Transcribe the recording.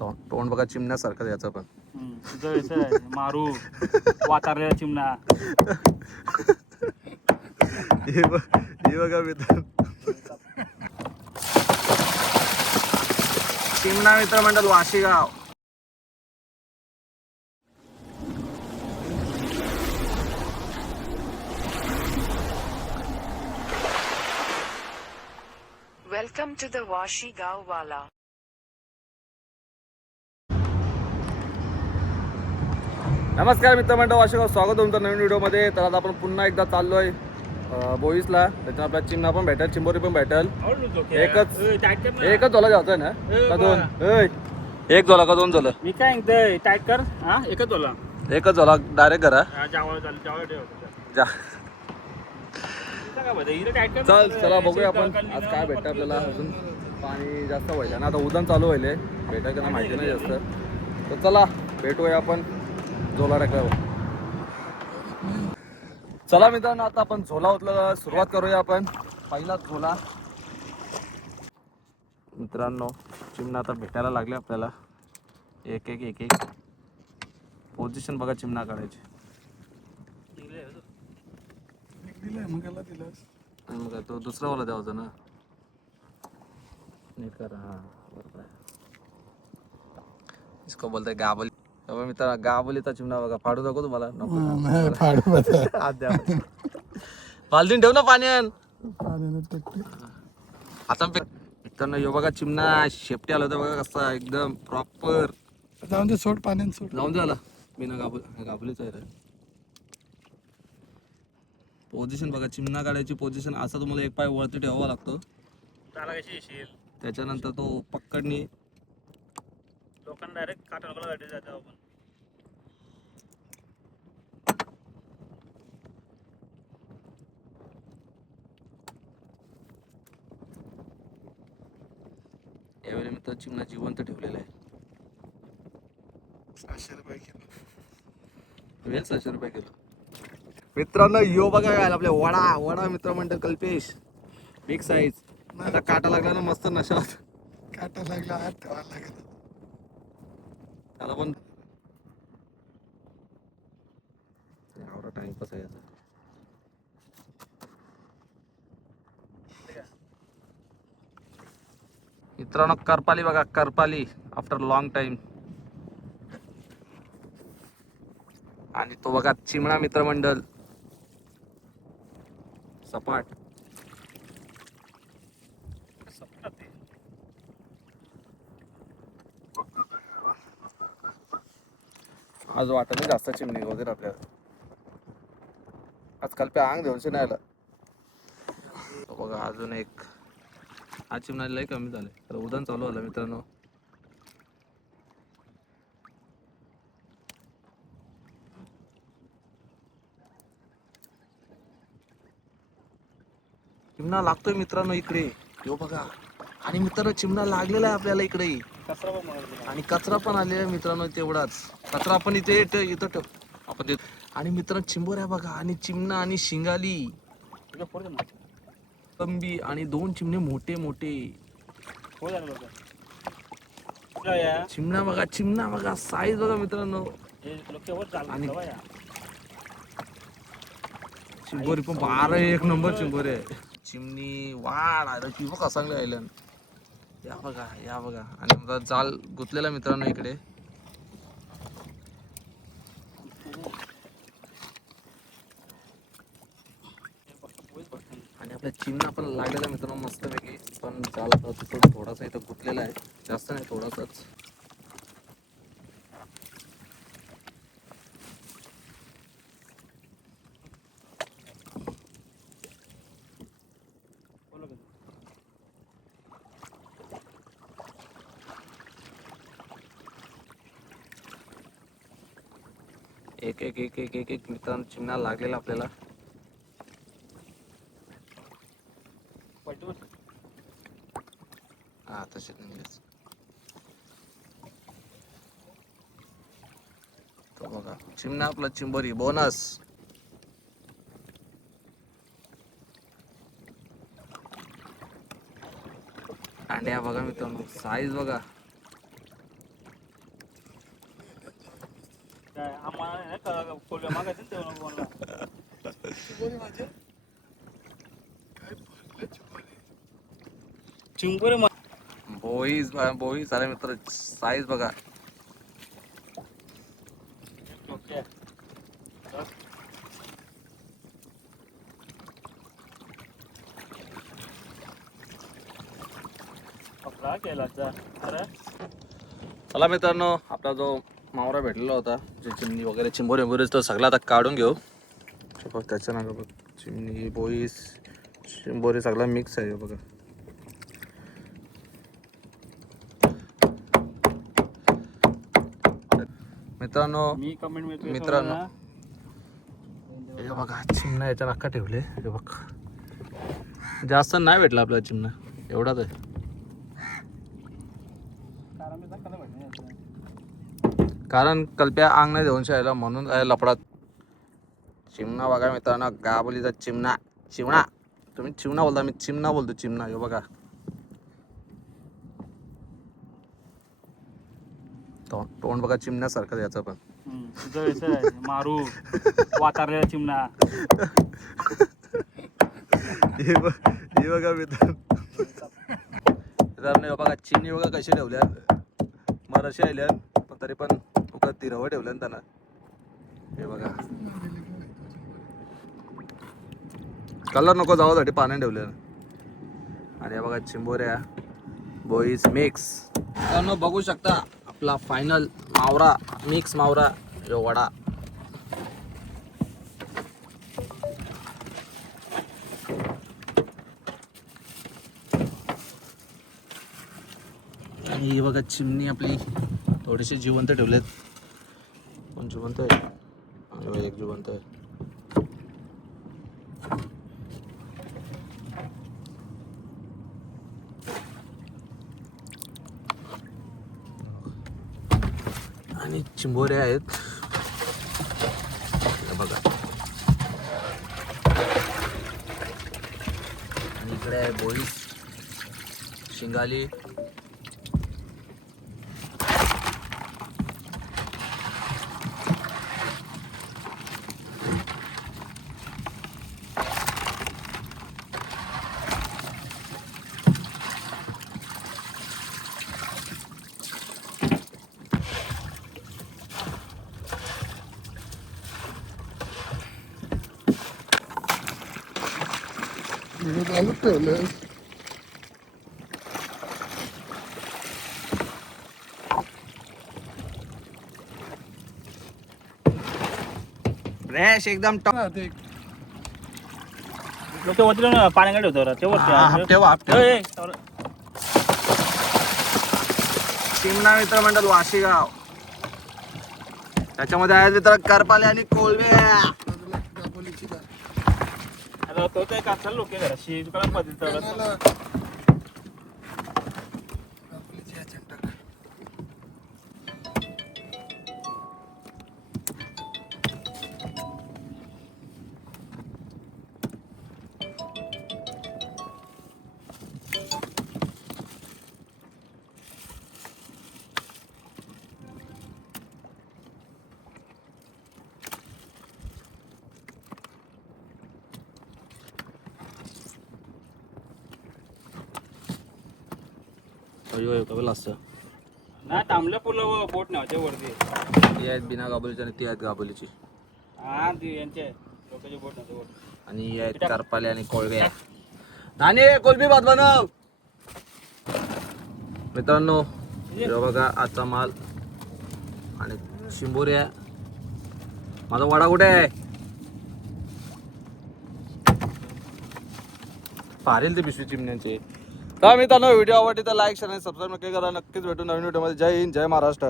तोंड बघा चिमण्यासारखं याचं पण. मारू वातारलेला चिमणा. हे बघा मित्र, चिमणा मित्र मंडळ वाशीगाव. Welcome to the Washigaon Wala. नमस्कार मित्रमंडळ वाशीगाव, स्वागत तुमचं नवीन व्हिडिओमध्ये. तर आता आपण पुन्हा एकदा चाललोय बोईसला. त्याच्यात आपल्याला चिमणा पण भेटेल, चिंबोरी पण भेटेल. एकच झोला जातोय ना का दोन? एक झोला का दोन झोला? मी काय म्हणतोय टाईट कर. हा एकच बोला. एकच झोला डायरेक्ट करा. चल चला बघूया आपण आज काय भेटतं आपल्याला. अजून पाणी जास्त व्हायचं ना, आता उदन चालू व्हायले, भेटायचं ना माहिती नाही जास्त. तर चला भेटूया आपण झोला टाकल्यावर. चला मित्रांनो, आता आपण झोला उचलायला सुरुवात करूया. आपण पहिला झोला. मित्रांनो चिमणा आता भेटायला लागले आपल्याला. एक एक एक एक पोझिशन बघा चिमणा काढायची. मग तो दुसरा वाला द्यायचा ना. नीट करा. हा बरोबर आहे. इसको बोलते गाबोली. मित्रा गाबोलीचा चिमणा बघा. फाडू नको तुम्हाला. बालदीन ठेव ना पाण्यान. आता मित्रांनो यो बघा चिमणा शेपटी आला होता बघा कसा एकदम प्रॉपर. जाऊन दे, सोड पाण्यात सोड. जाऊन द्याला मी ना गाबोलीचा आहे रे. पोझिशन बघा, चिमणा काढायची पोझिशन असं तुम्हाला एक पाय वरती ठेवावा लागतो. त्याच्यानंतर तो पकडणी लोकांना डायरेक्ट काटा गाडी जातो आपण. यावेळी मित्र चिमणा जिवंत ठेवलेला आहे. 600 रुपये किलो. 600 रुपये किलो. मित्रांनो यो बघा काय आपल्या वडा मित्र म्हणतात कल्पेश. Big size. आता काटा लागला ना मस्त नशा. काटा लागला, हात ठेवायला लागत. त्याला पण एवढा टाइमपास आहे याचा. मित्रांनो करपाली बघा, करपाली आफ्टर लॉंग टाइम. आणि तो बघा चिमणा मित्रमंडळ सपाट. आज वाटत नाही जास्त चिमणी वगैरे आपल्याला. आजकाल पे अंग देऊन नाही आला. तो बघा अजून एक. हा चिमणा लय कमी झाले. तर उदान चालू आलं मित्रांनो. चिमणा लागतोय मित्रांनो इकडे. यो बघा. आणि मित्रांनो चिमणा लागलेला आहे आपल्याला इकडे. आणि कचरा पण आलेला आहे मित्रांनो तेवढाच. कचरा आपण इथे इथं आपण देतो. आणि मित्रांनो चिंबोऱ्या बघा. आणि चिमणा आणि शिंगाली कंबी आणि दोन चिमणे मोठे मोठे. चिमणा बघा साईज बघा मित्रांनो. आणि चिंबोरी पण 12 एक नंबर चिंबोरी आहे. चिमणी वाढ आलं की बघा चांगले आयलन. या बघा. आणि मला जाल गुतलेला मित्रांनो इकडे. आणि आपल्या चिमणा पण लागलेला मित्रांनो मस्त पैकी. पण जाल थोडासा इथं गुतलेला आहे, जास्त नाही थोडासाच. एक एक एक एक एक एक मित्रांनो चिमणा लागलेला आपल्याला. हा तसे निघलेच. तो बघा चिमणा आपला चिंबोरी बोनस. अंड्या बघा मित्रांनो साईज बघा. काय आम्हाला नाही का कोल्हा मागायचं ना तेव्हा कोणाला. चिंबोरी माझे काय भरलं चिंबोरी. चिंबोरी बोईस बोईस आले मित्र, साईज बघा. डोक्या. आपला केला अरे चला मित्रांनो, आपला जो मावरा भेटलेला होता, जे चिमणी वगैरे चिंबोरी वगैरे तो सगळा आता काढून घेऊ. बघ त्याच्या नागं बघ, चिमणी बोईस चिंबोरी सगळा मिक्स आहे बघा. मित्रांनो मी कमेंट मित्रांनो, हे बघा चिमणा याच्या नाका ठेवले. हे बघ जास्त नाही भेटला आपल्याला चिमणा, एवढाच आहे. कारण कल्प्या अंग नाही देऊन शाळेला म्हणून लपडात. चिमणा बघा मित्रांनो, गाबोलीचा चिमणा. चिमणा तुम्ही चिमणा बोलता, मी चिमणा बोलतो. चिमणा हे बघा, तोंड बघा चिमण्यासारखं याचं पण. मारू वातारलेला चिमणा. हे बघा मित्रांनो, बघा चिमणी बघा कशी ठेवल्या, मराशी आल्या पण तरी पण तुका तिरवं ठेवलं ना त्यांना. हे बघा कलर नको जावासाठी पाण्याने ठेवलं. आणि हे बघा चिंबोऱ्या बोईस मिक्स. मित्रांनो बघू शकता आपला फायनल मावरा, मिक्स मावरा यो वडा. आणि ही बघा चिमणी आपली थोडीशी जिवंत ठेवलेत. पण जिवंत आहे, आणि एक जिवंत आहे. आणि चिंबोऱ्या आहेत हे बघा. आणि इकडे आहे बोईस, शिंगाली. चालूच ठेवलं. फ्रेश एकदम टॉप. ते लोक वरती ना पाण्याकडे होतो ते वरती. चिमणा मित्र मंडळ वाशीगाव, त्याच्यामध्ये आहेत मित्र करपाले आणि कोळवे. दापोलीची का अरे तो काय काचाल लोक घराशी दुकानात पद्धत दापोलीची अजंटा. असतं ना तांबल्या पुला बोट नाही वरती. ती आहेत बिना गाबोलीची आणि ती आहेत गाबोलीची. हा ती यांचे लोकांची बोट नव्हते वर. आणि ही आहेत करपाले आणि कोळवे. नानी कोलबी भात बनव. मित्रांनो हे बघा आजचा माल. आणि शिंबोऱ्या. माझा वडा कुठे आहे? पारेल ते पिशवी चिमण्यांचे. तर मित्रांनो व्हिडिओ आवडली तर लाईक शेअर आणि सबस्क्राईब नक्की करा. नक्कीच भेटू नवीन व्हिडिओमध्ये. जय हिंद, जय महाराष्ट्र.